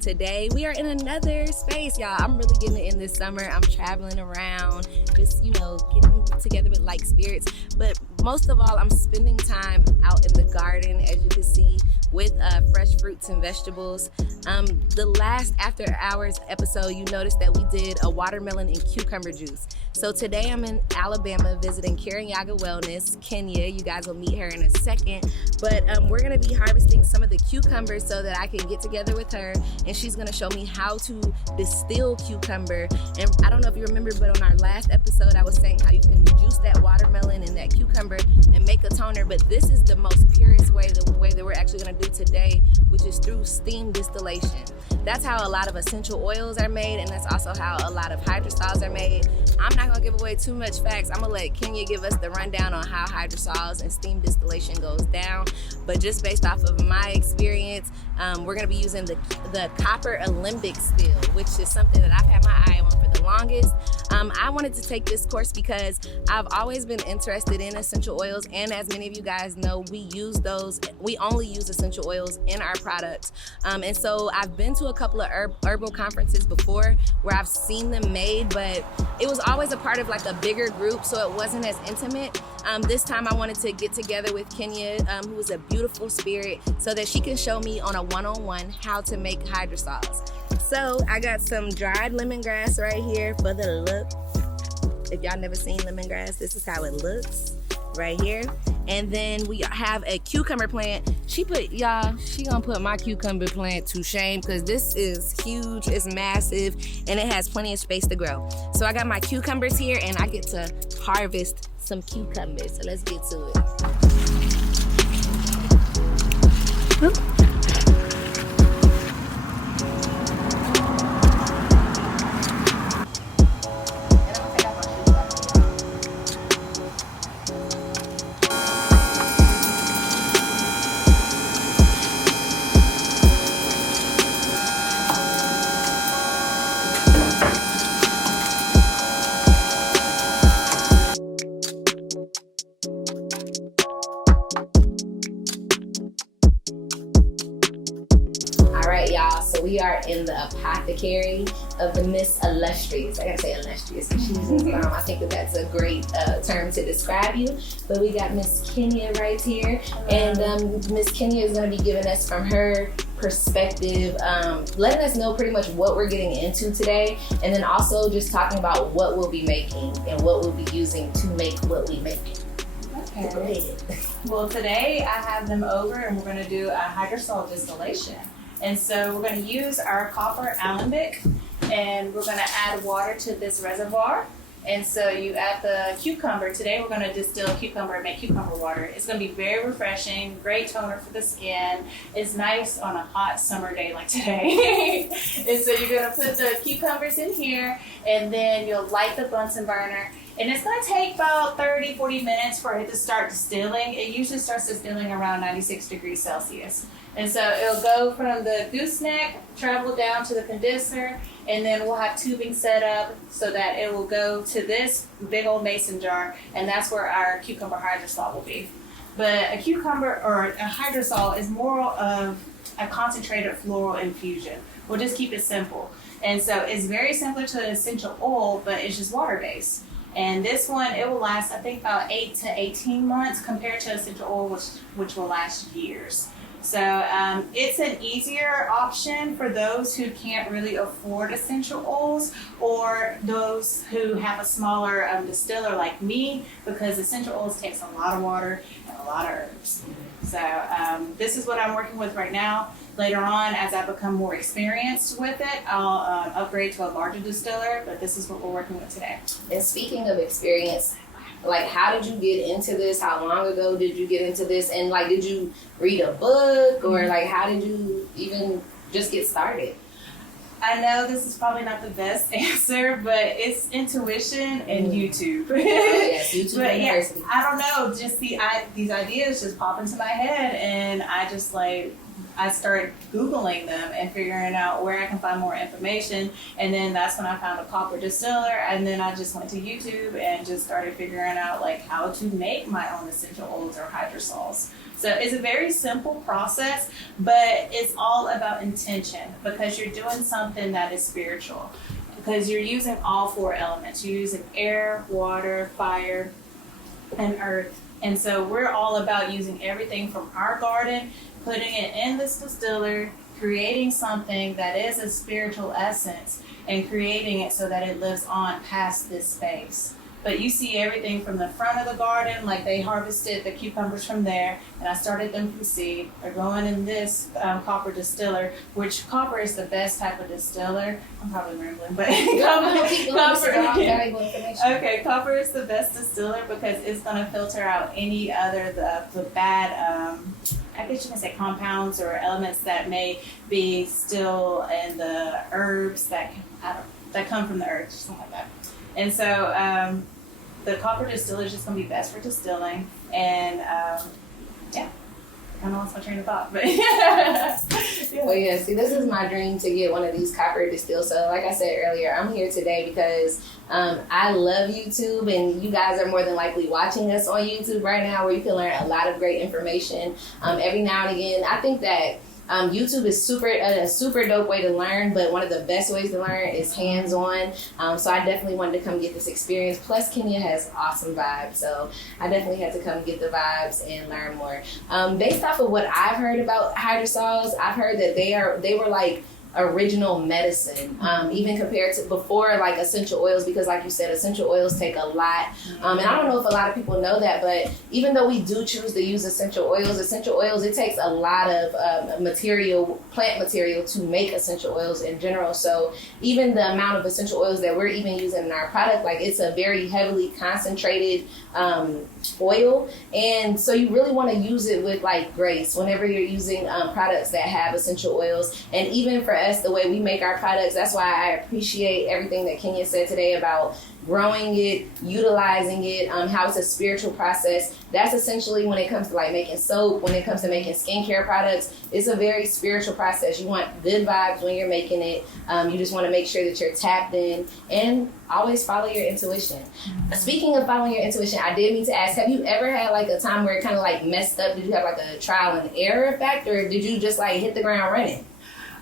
Today we are in another space, y'all. I'm really getting it in this summer. I'm traveling around, just getting together with like spirits. But most of all, I'm spending time out in the garden, as you can see, with fresh fruits and vegetables. The last After Hours episode, you noticed that we did a watermelon and cucumber juice. So today I'm in Alabama visiting Kirinyaga Wellness, Kenya. You guys will meet her in a second. But we're gonna be harvesting some of the cucumbers so that I can get together with her, and she's gonna show me how to distill cucumber. And I don't know if you remember, but on our last episode, I was saying how you can juice that watermelon and that cucumber and make a toner. But this is the most purest way, the way that we're actually gonna do today, which is through steam distillation. That's how a lot of essential oils are made, and that's also how a lot of hydrosols are made. I'm not gonna give away too much facts. I'm gonna let Kenya give us the rundown on how hydrosols and steam distillation goes down. But just based off of my experience, we're gonna be using the copper alembic still, which is something that I've had my eye on for the longest. I wanted to take this course because I've always been interested in essential oils, and as many of you guys know, we only use essential oils in our products. And so I've been to a couple of herbal conferences before where I've seen them made, but it was always a part of like a bigger group, so it wasn't as intimate. This time I wanted to get together with Kenya, who is a beautiful spirit, so that she can show me on a one-on-one how to make hydrosols. So I got some dried lemongrass right here for the look. If y'all never seen lemongrass, this is how it looks right here. And then we have a cucumber plant. She gonna put my cucumber plant to shame because this is huge, it's massive, and it has plenty of space to grow. So I got my cucumbers here, and I get to harvest some cucumbers. So let's get to it. Oop. Y'all, so we are in the apothecary of the Miss Illustrious. I gotta say illustrious. I think that's a great term to describe you. But we got Miss Kenya right here, and Miss Kenya is gonna be giving us from her perspective, letting us know pretty much what we're getting into today, and then also just talking about what we'll be making and what we'll be using to make what we make. Okay. Well, today I have them over, and we're gonna do a hydrosol distillation. And so we're going to use our copper alembic, and we're going to add water to this reservoir. And so you add the cucumber. Today we're going to distill cucumber and make cucumber water. It's going to be very refreshing, great toner for the skin. It's nice on a hot summer day like today. And so you're going to put the cucumbers in here, and then you'll light the Bunsen burner. And it's going to take about 30-40 minutes for it to start distilling. It usually starts distilling around 96 degrees Celsius. And so it'll go from the gooseneck, travel down to the condenser, and then we'll have tubing set up so that it will go to this big old mason jar, and that's where our cucumber hydrosol will be. But a cucumber or a hydrosol is more of a concentrated floral infusion. We'll just keep it simple. And so it's very similar to an essential oil, but it's just water-based. And this one, it will last, I think, about 8 to 18 months compared to essential oil, which will last years. So it's an easier option for those who can't really afford essential oils, or those who have a smaller distiller like me, because essential oils takes a lot of water and a lot of herbs. So this is what I'm working with right now. Later on, as I become more experienced with it, I'll upgrade to a larger distiller, but this is what we're working with today. And speaking of experience, like, how did you get into this? How long ago did you get into this? And like, did you read a book, or like, how did you even just get started? I know this is probably not the best answer, but it's intuition and YouTube. Yes, YouTube but University. Yeah, I don't know, just these ideas just pop into my head, and I I started Googling them and figuring out where I can find more information. And then that's when I found a copper distiller. And then I just went to YouTube and just started figuring out like how to make my own essential oils or hydrosols. So it's a very simple process, but it's all about intention, because you're doing something that is spiritual, because you're using all 4 elements. You're using air, water, fire, and earth. And so we're all about using everything from our garden, putting it in this distiller, creating something that is a spiritual essence, and creating it so that it lives on past this space. But you see everything from the front of the garden, like they harvested the cucumbers from there, and I started them from seed. They're going in this copper distiller, which copper is the best type of distiller. I'm probably rambling, but copper is the best distiller because it's going to filter out any other the bad, I guess you can say compounds or elements that may be still in the herbs that come from the earth, something like that. And so the copper distiller is just going to be best for distilling. And yeah, I kind of lost my train of thought, but yeah. Well, yeah, see, this is my dream to get one of these copper distills. So like I said earlier, I'm here today because I love YouTube, and you guys are more than likely watching us on YouTube right now, where you can learn a lot of great information every now and again. I think that YouTube is a super dope way to learn, but one of the best ways to learn is hands-on. So I definitely wanted to come get this experience. Plus, Kenya has awesome vibes, so I definitely had to come get the vibes and learn more. Based off of what I've heard about hydrosols, I've heard that they were like original medicine, even compared to before like essential oils, because like you said, essential oils take a lot, and I don't know if a lot of people know that, but even though we do choose to use essential oils, it takes a lot of plant material to make essential oils in general. So even the amount of essential oils that we're even using in our product, like it's a very heavily concentrated oil, and so you really want to use it with like grace whenever you're using products that have essential oils. And even for us, the way we make our products, that's why I appreciate everything that Kenya said today about growing it, utilizing it, how it's a spiritual process. That's essentially when it comes to like making soap, when it comes to making skincare products, it's a very spiritual process. You want good vibes when you're making it. You just want to make sure that you're tapped in, and always follow your intuition. Speaking of following your intuition, I did mean to ask, have you ever had like a time where it kind of like messed up? Did you have like a trial and error effect, or did you just like hit the ground running?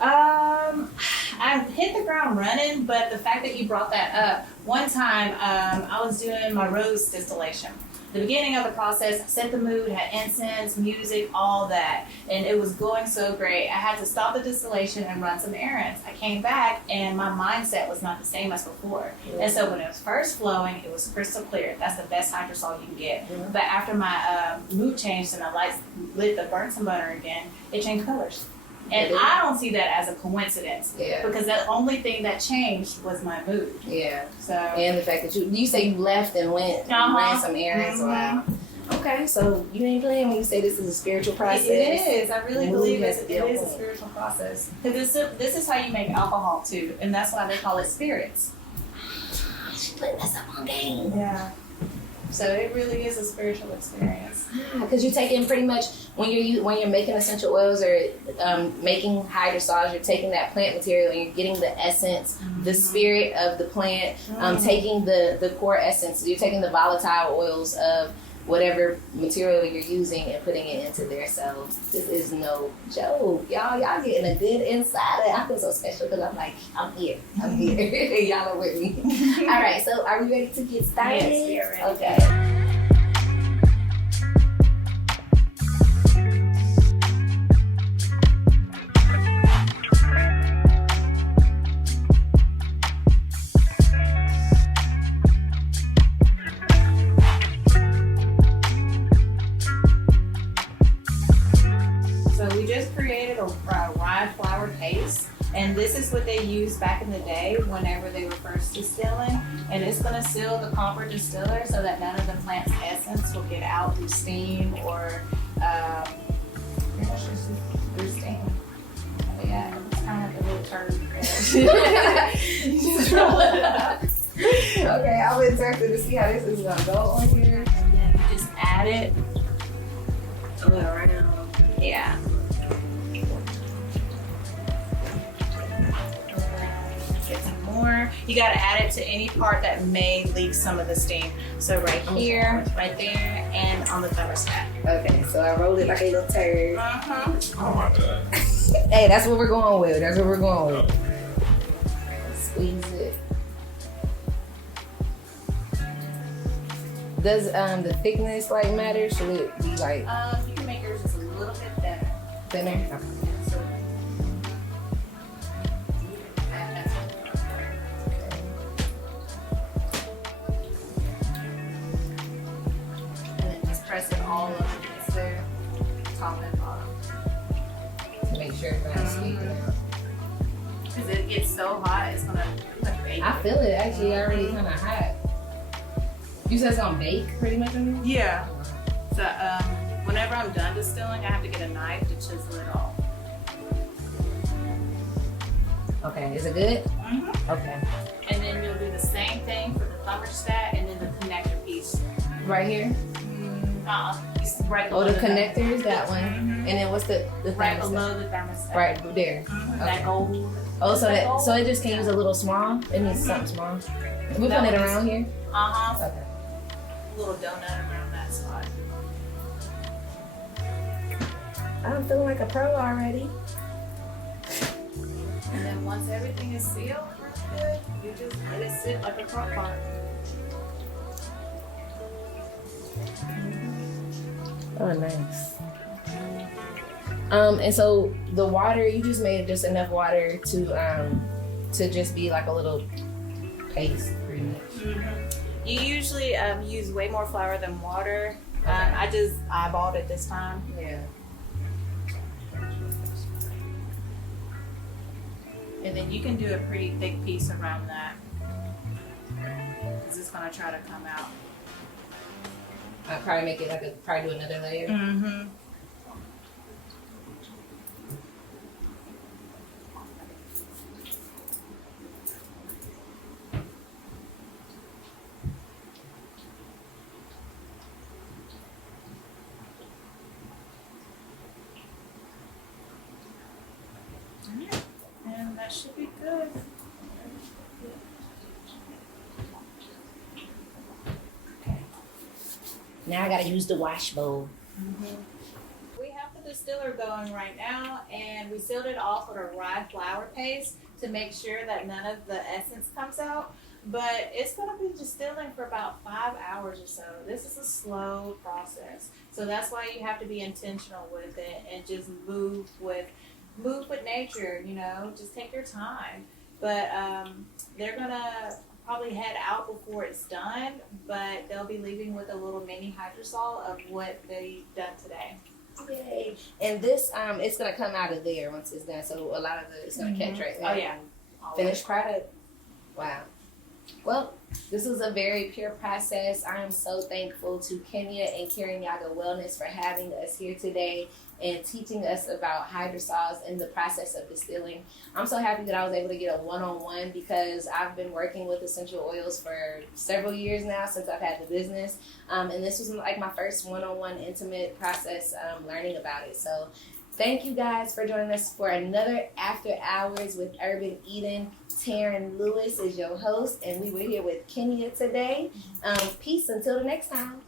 I hit the ground running, but the fact that you brought that up, one time I was doing my rose distillation. The beginning of the process, set the mood, had incense, music, all that, and it was going so great. I had to stop the distillation and run some errands. I came back and my mindset was not the same as before. Yeah. And so when it was first flowing, it was crystal clear. That's the best hydrosol you can get. Yeah. But after my mood changed and the lights lit the burnt some butter again, it changed colors. And I don't see that as a coincidence, because the only thing that changed was my mood. Yeah. So. And the fact that you say you left and went and ran some errands. Wow. Okay, so you ain't playing when you say this is a spiritual process. It is. I really believe it is a spiritual process. Because this is how you make alcohol too, and that's why they call it spirits. She's putting us up on game. Yeah. So it really is a spiritual experience. Because you're taking pretty much, when you're making essential oils or making hydrosols, you're taking that plant material and you're getting the essence, the spirit of the plant, taking the core essence. You're taking the volatile oils of whatever material you're using and putting it into there. So this is no joke. Y'all getting a good insider. I feel so special because I'm like, I'm here. Y'all are with me. All right, so are we ready to get started? Yes, we are ready. Okay. Rye flour paste, and this is what they used back in the day whenever they were first distilling, and it's going to seal the copper distiller so that none of the plant's essence will get out through steam or through steam. But yeah, it's kind of like a little turd. Just roll it up. Okay, I'm interested to see how this is going to go on here. And then you just add it around. Yeah. you got to add it to any part that may leak some of the steam. So right here, right there, and on the thermostat. Okay, so I rolled it like a little turd. Uh-huh. Oh my God. Hey, that's what we're going with. That's what we're going with. Squeeze it. Does the thickness like matter? Should it be like You can make yours just a little bit thinner. thinner? Okay. So, and then just press it all over against there, top and bottom. To make sure it's not squeezing out. Because it gets so hot, it's gonna bake. I feel it actually already kind of hot. You said it's gonna bake pretty much on you? Yeah. So whenever I'm done distilling, I have to get a knife to chisel it off. Okay, is it good? Mm-hmm. Okay. And then you'll do the same thing for the thermostat and then the connector piece. Right here? It's right Oh, below the connector is that one. Mhm. And then what's the Right thermostat? below the thermostat. Right there. Mhm. Okay. That gold. Oh, so That gold? so it just can use a little small? It needs something small. We That put it one is- around here? Uh-huh. Okay. Little donut around that spot. I'm feeling like a pro already. And then once everything is sealed real good, you just let it sit like a crock pot. Oh, nice. And so the water, you just made just enough water to just be like a little paste, pretty much. You usually use way more flour than water. I just eyeballed it this time. Yeah. And then you can do a pretty thick piece around that. Because it's going to try to come out. I'd probably make it like probably do another layer. Mm-hmm. And that should be good. Now I gotta use the wash bowl. We have the distiller going right now, and we sealed it off with a rye flour paste to make sure that none of the essence comes out. But it's going to be distilling for about 5 hours or so. This is a slow process, so that's why you have to be intentional with it and just move with nature. You know, just take your time. But they're gonna probably head out before it's done, but they'll be leaving with a little mini hydrosol of what they've done today. Yay. And this, it's gonna come out of there once it's done. So a lot of it's gonna catch right there. Oh yeah. Finished product. Wow. Well, this was a very pure process. I am so thankful to Kenya and Kirinyaga Wellness for having us here today and teaching us about hydrosols and the process of distilling. I'm so happy that I was able to get a one-on-one because I've been working with essential oils for several years now since I've had the business. And this was like my first one-on-one intimate process learning about it. So thank you guys for joining us for another After Hours with HerbNEden. Taryn Lewis is your host, and we were here with Kenya today. Peace until the next time.